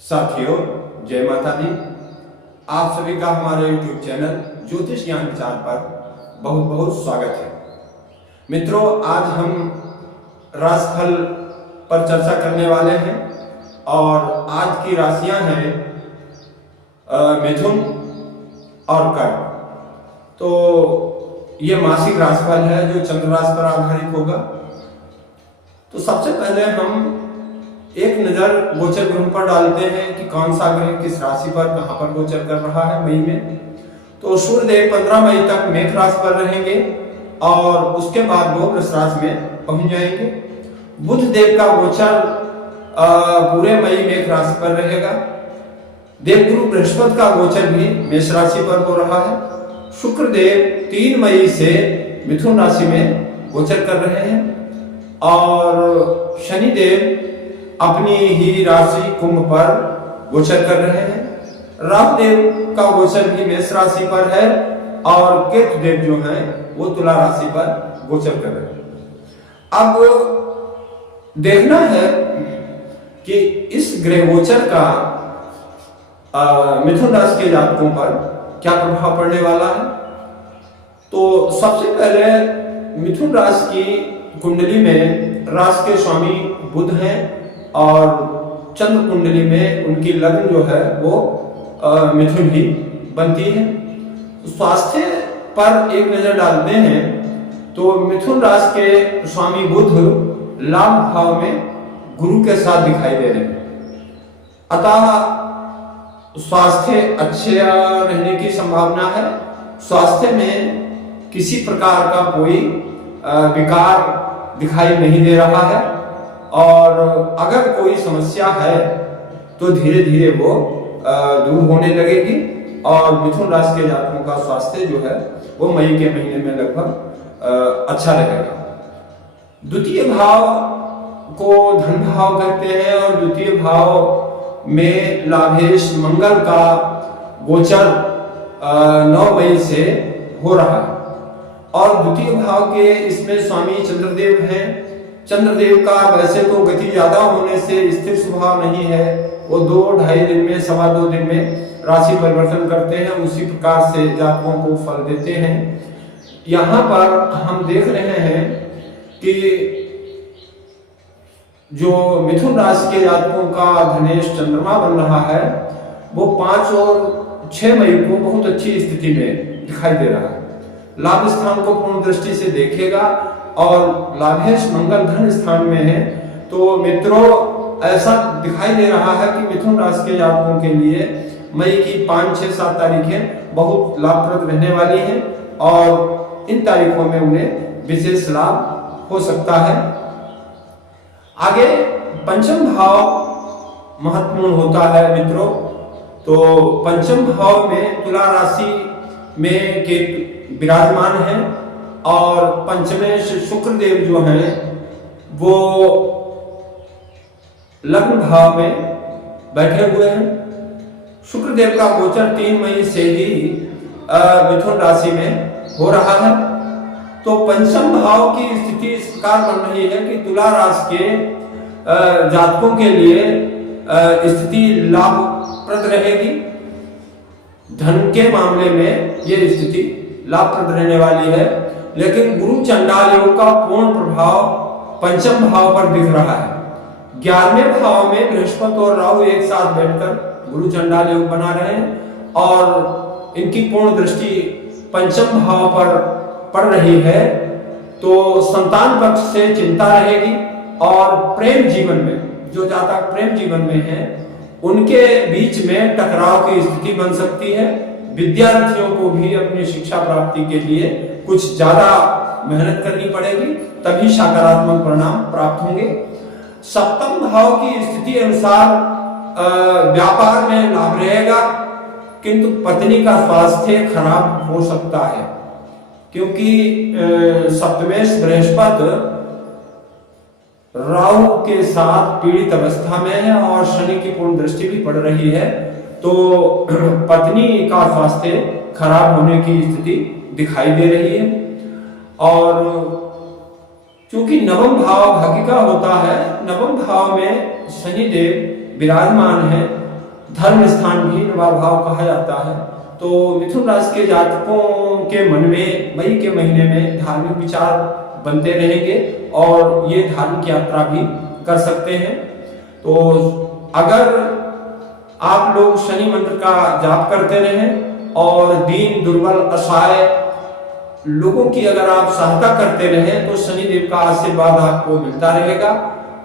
साथियों, जय माता दी। आप सभी का हमारे YouTube चैनल ज्योतिष ज्ञान विचार पर बहुत बहुत स्वागत है। मित्रों, आज हम राशिफल पर चर्चा करने वाले हैं और आज की राशियां हैं मिथुन और कर्क। तो ये मासिक राशिफल है जो चंद्र राशि पर आधारित होगा। तो सबसे पहले हम एक नजर गोचर ग्रह पर डालते हैं कि कौन सा ग्रह किस राशि पर कहां पर गोचर कर रहा है मई में। तो सूर्यदेव 15 मई तक मेष राशि पर रहेंगे और उसके बाद वो वृष राशि में पहुंच जाएंगे। बुध देव का गोचर पूरे मई मेष राशि पर रहेगा। देवगुरु बृहस्पति का गोचर भी मेष राशि पर हो रहा है। शुक्रदेव 3 मई से मिथुन राशि में गोचर कर रहे हैं और शनिदेव अपनी ही राशि कुंभ पर गोचर कर रहे हैं। राहु देव का गोचर भी मेष राशि पर है और केतु देव जो हैं वो तुला राशि पर गोचर कर रहे हैं। अब देखना है कि इस ग्रह गोचर का मिथुन राशि के जातकों पर क्या प्रभाव पड़ने वाला है। तो सबसे पहले मिथुन राशि की कुंडली में राशि के स्वामी बुध हैं और चंद्र कुंडली में उनकी लग्न जो है वो मिथुन ही बनती है। स्वास्थ्य पर एक नजर डालते हैं तो मिथुन राशि के स्वामी बुध लाभ भाव में गुरु के साथ दिखाई दे रहे हैं, अतः स्वास्थ्य अच्छे रहने की संभावना है। स्वास्थ्य में किसी प्रकार का कोई विकार दिखाई नहीं दे रहा है और अगर कोई समस्या है तो धीरे धीरे वो दूर होने लगेगी और मिथुन राशि के जातकों का स्वास्थ्य जो है वो मई के महीने में लगभग अच्छा रहेगा। द्वितीय भाव को धन भाव कहते हैं और द्वितीय भाव में लाभेश मंगल का गोचर 9 मई से हो रहा है और द्वितीय भाव के इसमें स्वामी चंद्रदेव हैं। चंद्रदेव का वैसे तो गति ज्यादा होने से स्थिर स्वभाव नहीं है, वो 2-2.5 दिन में 2.25 दिन में राशि परिवर्तन करते हैं, उसी प्रकार से जातकों को फल देते हैं। यहाँ पर हम देख रहे हैं कि जो मिथुन राशि के जातकों का धनेश चंद्रमा बन रहा है वो 5 और 6 मई को बहुत अच्छी स्थिति में दिखाई दे रहा है। लाभ स्थान को पूर्ण दृष्टि से देखेगा और लाभेश मंगल धन स्थान में है। तो मित्रों, ऐसा दिखाई दे रहा है कि मिथुन राशि के जातकों के लिए मई की 5, 6, 7 तारीखें बहुत लाभप्रद रहने वाली हैं और इन तारीखों में उन्हें विशेष लाभ हो सकता है। आगे पंचम भाव महत्वपूर्ण होता है मित्रों। तो पंचम भाव में तुला राशि में केतु विराजमान है और पंचमे से शुक्रदेव जो हैं वो लग्न भाव में बैठे हुए हैं। शुक्रदेव का गोचर 3 मई से ही मिथुन राशि में हो रहा है। तो पंचम भाव की स्थिति इस प्रकार बन रही है कि तुला राशि के जातकों के लिए स्थिति लाभप्रद रहेगी। धन के मामले में ये स्थिति लाभप्रद रहने वाली है, लेकिन गुरु चंडाल योग का पूर्ण प्रभाव पंचम भाव पर दिख रहा है। 11वें भाव में बृहस्पति और राहु एक साथ बैठकर गुरु चंडाल योग बना रहे हैं और इनकी पूर्ण दृष्टि पंचम भाव पर पड़ रही है। तो संतान पक्ष से चिंता रहेगी और प्रेम जीवन में जो जातक प्रेम जीवन में है उनके बीच में टकराव की स्थिति बन सकती है। विद्यार्थियों को भी अपनी शिक्षा प्राप्ति के लिए कुछ ज्यादा मेहनत करनी पड़ेगी, तभी सकारात्मक परिणाम प्राप्त होंगे। सप्तम भाव की स्थिति अनुसार व्यापार में लाभ रहेगा, किंतु पत्नी का स्वास्थ्य खराब हो सकता है क्योंकि सप्तमेश बृहस्पति राहु के साथ पीड़ित अवस्था में है और शनि की पूर्ण दृष्टि भी पड़ रही है। तो पत्नी का स्वास्थ्य खराब होने की स्थिति दिखाई दे रही है और चूंकि नवम भाव भाग्य का होता है, नवम भाव में शनि देव विराजमान है धर्म स्थान भी नवा भाव कहा जाता है। तो मिथुन राशि के जातकों के मन में मई के महीने में धार्मिक विचार बनते रहेंगे और ये धार्मिक यात्रा भी कर सकते हैं। तो अगर आप लोग शनि मंत्र का जाप करते रहें और दीन दुर्बल असहाय लोगों की अगर आप सहायता करते रहें तो शनि देव का आशीर्वाद आपको मिलता रहेगा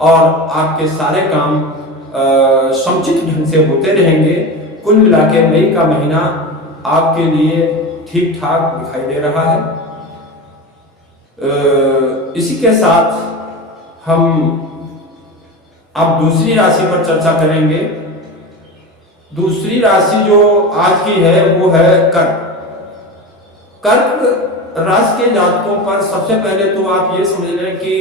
और आपके सारे काम समुचित ढंग से होते रहेंगे। कुल मिला के मई का महीना आपके लिए ठीक ठाक दिखाई दे रहा है। इसी के साथ हम अब दूसरी राशि पर चर्चा करेंगे। दूसरी राशि जो आज की है वो है कर्क। कर्क राशि के जातकों पर सबसे पहले तो आप ये समझ लें कि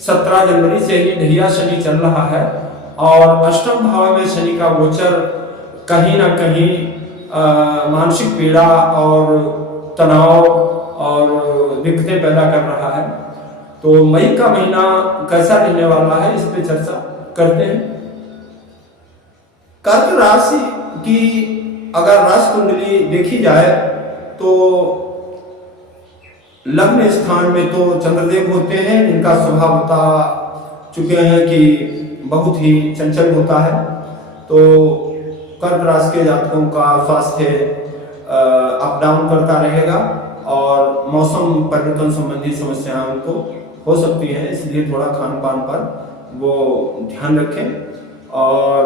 17 जनवरी से ही ढैया शनि चल रहा है और अष्टम भाव में शनि का गोचर कहीं ना कहीं मानसिक पीड़ा और तनाव और दिक्कतें पैदा कर रहा है। तो मई का महीना कैसा रहने वाला है इस पे चर्चा करते हैं। कर्क राशि की अगर राशि कुंडली देखी जाए तो लग्न स्थान में तो चंद्रदेव होते हैं जिनका स्वभाव बता चुके हैं कि बहुत ही चंचल होता है। तो कर्क राशि के जातकों का स्वास्थ्य अप डाउन करता रहेगा और मौसम परिवर्तन संबंधी समस्याएं उनको हो सकती हैं, इसलिए थोड़ा खान पान पर वो ध्यान रखें और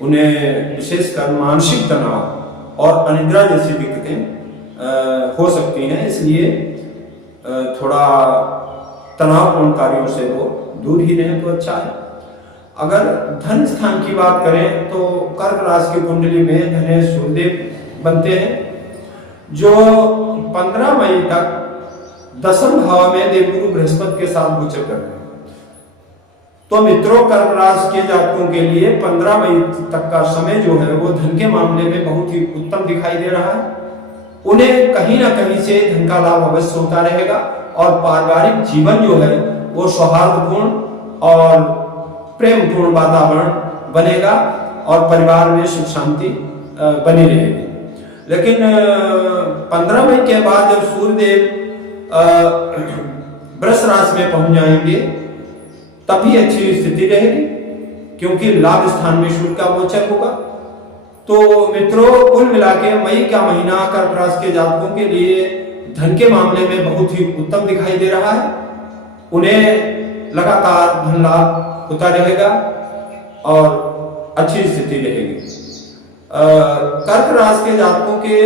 उन्हें विशेषकर मानसिक तनाव और अनिद्रा जैसी दिक्कतें हो सकती हैं, इसलिए थोड़ा तनावपूर्ण कार्यों से वो दूर ही रहें तो अच्छा है। अगर धन स्थान की बात करें तो कर्क राशि की कुंडली में धनेश सूर्यदेव बनते हैं जो 15 मई तक दसम भाव में देवगुरु बृहस्पति के साथ गोचर कर रहे हैं। तो मित्रों, कर्क राशि के जातकों के लिए 15 मई तक का समय जो है वो धन के मामले में बहुत ही उत्तम दिखाई दे रहा है। उन्हें कहीं ना कहीं से धन का लाभ अवश्य होता रहेगा और पारिवारिक जीवन जो है वो सौहार्दपूर्ण और प्रेमपूर्ण वातावरण बनेगा और परिवार में सुख शांति बनी रहेगी। लेकिन 15 मई के बाद जब सूर्यदेव वृष राशि में पहुंच जाएंगे तभी अच्छी स्थिति रहेगी क्योंकि लाभ स्थान में सूर्य का गोचर होगा। तो मित्रों, कुल मिला के मई का महीना कर्क राशि के जातकों के लिए धन के मामले में बहुत ही उत्तम दिखाई दे रहा है। उन्हें लगातार धन लाभ होता रहेगा और अच्छी स्थिति रहेगी। कर्क राशि के जातकों के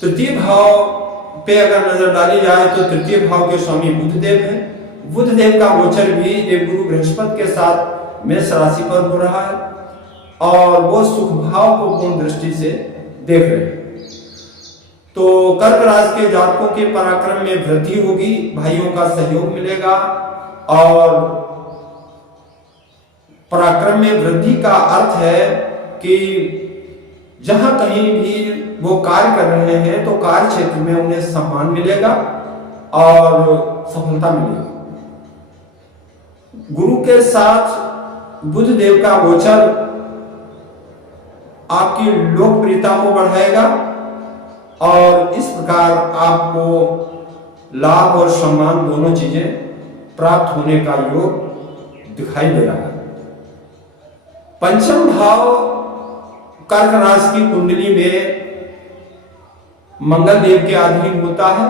तृतीय भाव पे अगर नजर डाली जाए तो तृतीय भाव के स्वामी बुधदेव हैं। बुधदेव का गोचर भी देवगुरु बृहस्पति के साथ मेष राशि पर हो रहा है और वो सुख भाव को पूर्ण दृष्टि से देख रहे हैं। तो कर्क राशि के जातकों के पराक्रम में वृद्धि होगी, भाइयों का सहयोग मिलेगा और पराक्रम में वृद्धि का अर्थ है कि जहां कहीं भी वो कार्य कर रहे हैं तो कार्य क्षेत्र में उन्हें सम्मान मिलेगा और सफलता मिलेगी। गुरु के साथ बुध देव का गोचर आपकी लोकप्रियता को बढ़ाएगा और इस प्रकार आपको लाभ और सम्मान दोनों चीजें प्राप्त होने का योग दिखाई दे रहा है। पंचम भाव कर्क राशि की कुंडली में मंगल देव के अधीन होता है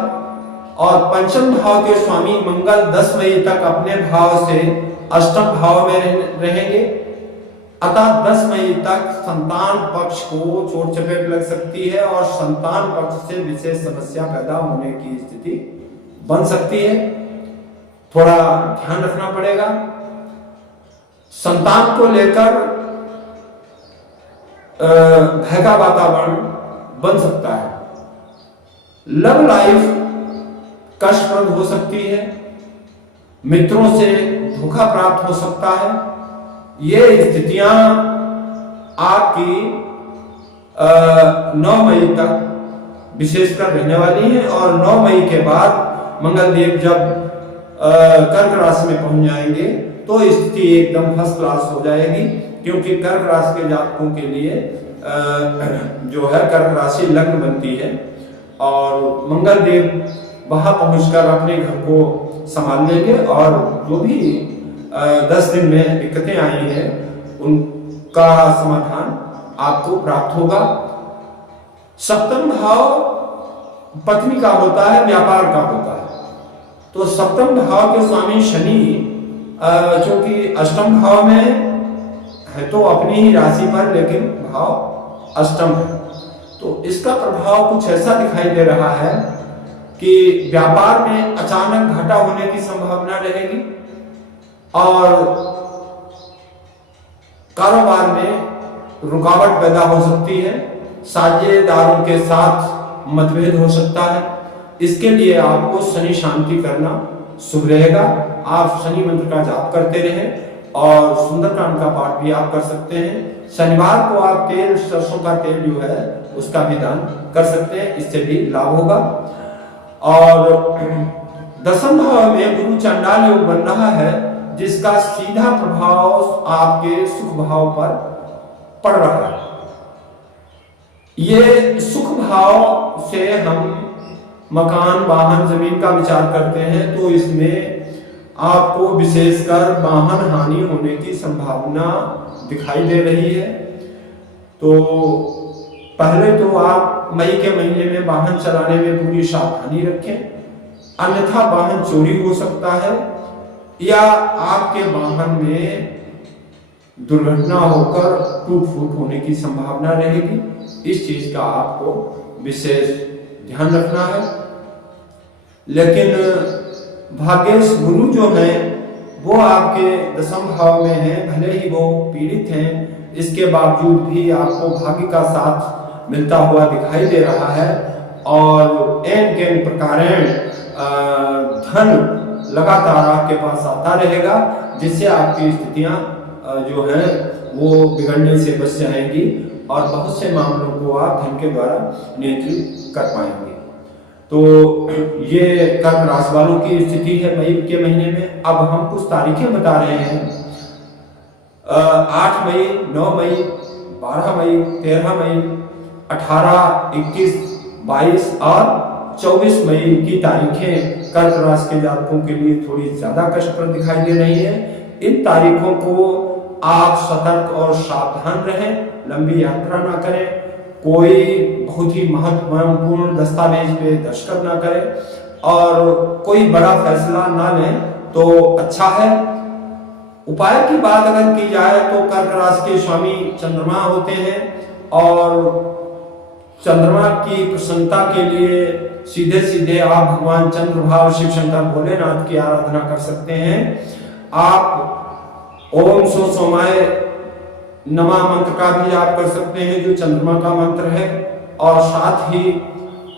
और पंचम भाव के स्वामी मंगल 10 मई तक अपने भाव से अष्टम भाव में रहेंगे। अतः 10 मई तक संतान पक्ष को चोट चपेट लग सकती है और संतान पक्ष से विशेष समस्या पैदा होने की स्थिति बन सकती है। थोड़ा ध्यान रखना पड़ेगा। संतान को लेकर भय का वातावरण बन सकता है। लव लाइफ कष्टप्रद हो सकती है। मित्रों से धोखा प्राप्त हो सकता है। ये स्थितियां आपकी 9 मई तक विशेषकर रहने वाली हैं और 9 मई के बाद मंगल देव जब कर्क राशि में पहुंच जाएंगे तो स्थिति एकदम फर्स्ट क्लास हो जाएगी क्योंकि कर्क राशि के जातकों के लिए जो है कर्क राशि लग्न बनती है और मंगल देव वहां पहुंचकर अपने घर को संभाल लेंगे और जो भी 10 दिन में दिक्कतें आई हैं उनका समाधान आपको प्राप्त होगा। सप्तम भाव पत्नी का होता है, व्यापार का होता है। तो सप्तम भाव के स्वामी शनि क्योंकि अष्टम भाव में है तो अपनी ही राशि पर, लेकिन भाव अष्टम है, तो इसका प्रभाव कुछ ऐसा दिखाई दे रहा है कि व्यापार में अचानक घाटा होने की संभावना रहेगी और कारोबार में रुकावट पैदा हो सकती है, साझेदारों के साथ मतभेद हो सकता है। इसके लिए आपको शनि शांति करना शुभ रहेगा। आप शनि मंत्र का जाप करते रहें और सुंदरकांड का पाठ भी आप कर सकते हैं। शनिवार को आप तेल, सरसों का तेल जो है उसका भी दान कर सकते हैं, इससे भी लाभ होगा। और दसम भाव में गुरु चंडाल योग बन रहा है जिसका सीधा प्रभाव आपके सुख भाव पर पड़ रहा है। ये सुख भाव से हम मकान, वाहन, जमीन का विचार करते हैं तो इसमें आपको विशेषकर वाहन हानि होने की संभावना दिखाई दे रही है। तो पहले तो आप मई के महीने में वाहन चलाने में पूरी सावधानी रखें, अन्यथा वाहन चोरी हो सकता है या आपके वाहन में दुर्घटना होकर टूट फूट होने की संभावना रहेगी। इस चीज का आपको विशेष ध्यान रखना है। लेकिन भाग्येश गुरु जो है वो आपके दसम भाव में है, भले ही वो पीड़ित हैं, इसके बावजूद भी आपको भाग्य का साथ मिलता हुआ दिखाई दे रहा है और एन प्रकार धन लगातार आपके पास आता रहेगा, जिससे आपकी स्थितियां जो है वो बिगड़ने से बच जाएंगी और बहुत से मामलों को आप धन के द्वारा नियंत्रित कर पाएंगे। तो ये कर्क राशि वालों की स्थिति है मई के महीने में। अब हम कुछ तारीखें बता रहे हैं। 8 मई, 9 मई, 12 मई, 13 मई, 18, 21, 22 और 24 मई की तारीखें कर्क राशि के जातकों के लिए थोड़ी ज्यादा कष्टप्रद दिखाई दे रही है। इन तारीखों को आप सतर्क और सावधान रहें, लंबी यात्रा ना करें, कोई बहुत ही महत्वपूर्ण दस्तावेज पे दस्तखत ना करें और कोई बड़ा फैसला ना लें तो अच्छा है। उपाय की बात अगर की जाए तो कर्क राशि के स्वामी चंद्रमा होते हैं और चंद्रमा की प्रसन्नता के लिए सीधे सीधे आप भगवान चंद्रभाव शिव शंकर भोलेनाथ की आराधना कर सकते हैं। आप ओम सो सोमाय नमः मंत्र का भी आप कर सकते हैं जो चंद्रमा का मंत्र है, और साथ ही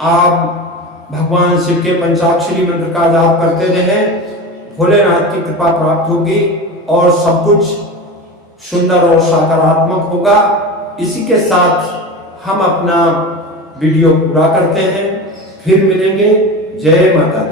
आप भगवान शिव के पंचाक्षरी मंत्र का जाप करते रहें। भोलेनाथ की कृपा प्राप्त होगी और सब कुछ सुंदर और सकारात्मक होगा। इसी के साथ हम अपना वीडियो पूरा करते हैं, फिर मिलेंगे। जय माता दी।